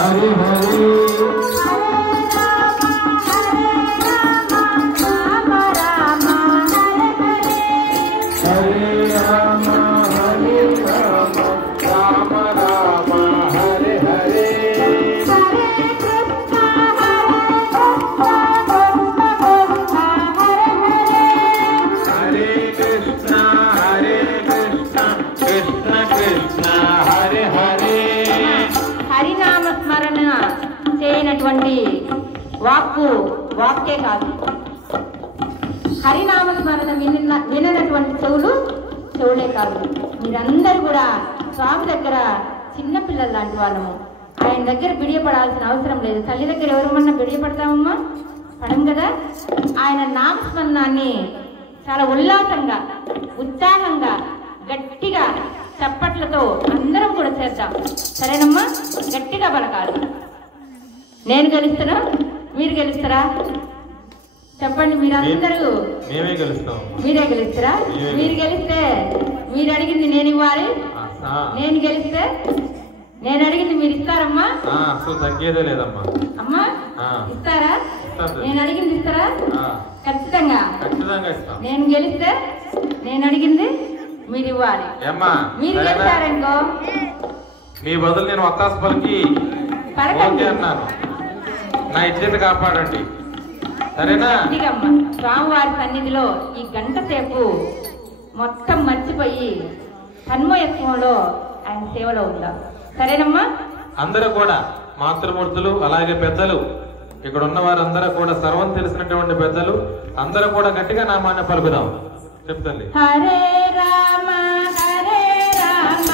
हरे हरे వాక్కే కాదు, హరినామ స్మరణ విననటువంటి చెవులే కాదు. మీరందరూ కూడా స్వామి దగ్గర చిన్నపిల్లలు లాంటి వాళ్ళము. ఆయన దగ్గర బిడియపడాల్సిన అవసరం లేదు. తల్లి దగ్గర ఎవరమన్నా బిడియపడతామమ్మా? పడం కదా. ఆయన నామస్మరణాన్ని చాలా ఉల్లాసంగా, ఉత్సాహంగా, గట్టిగా చప్పట్లతో అందరం కూడా చేద్దాం. సరేనమ్మా? గట్టిగా పలకాలి. నేను గెలుస్తానా? మీరు గెలుస్తారా? చెప్పండి. మీరందరూ మేమే గెలుస్తాం. మీరే గెలుస్తారా? మీరు గెలిస్తే మీరు అడిగింది నేను ఇవ్వాలి. నేను గెలిస్తే నేను అడిగింది మీరు ఇస్తారమ్మా? తగ్గేదే లేదమ్మా. అమ్మా ఇస్తారా? నేను అడిగింది ఇస్తారా? ఖచ్చితంగా ఇస్తాం. నేను గెలిస్తే నేను అడిగింది మీరు ఇవ్వాలి. మీరు గెలిస్తారనుకో మీ బదులు నేను ఒత్తాసు పలికి అన్నాను. నా ఇజ్జత కాపాడండి. సరేనా? స్వామివారి సన్నిధిలో ఈ గంట సేపు మొత్తం మర్చిపోయి తన్మయత్వంలో ఆయన సేవలో ఉందా? సరేనమ్మా? అందరూ కూడా మాతృమూర్తులు, అలాగే పెద్దలు, ఇక్కడ ఉన్న వారందరూ కూడా సర్వం తెలిసినటువంటి పెద్దలు అందరూ కూడా గట్టిగా నామాన్ని పలుకుదాం. చెప్తండి. హరే రామ హరే రామ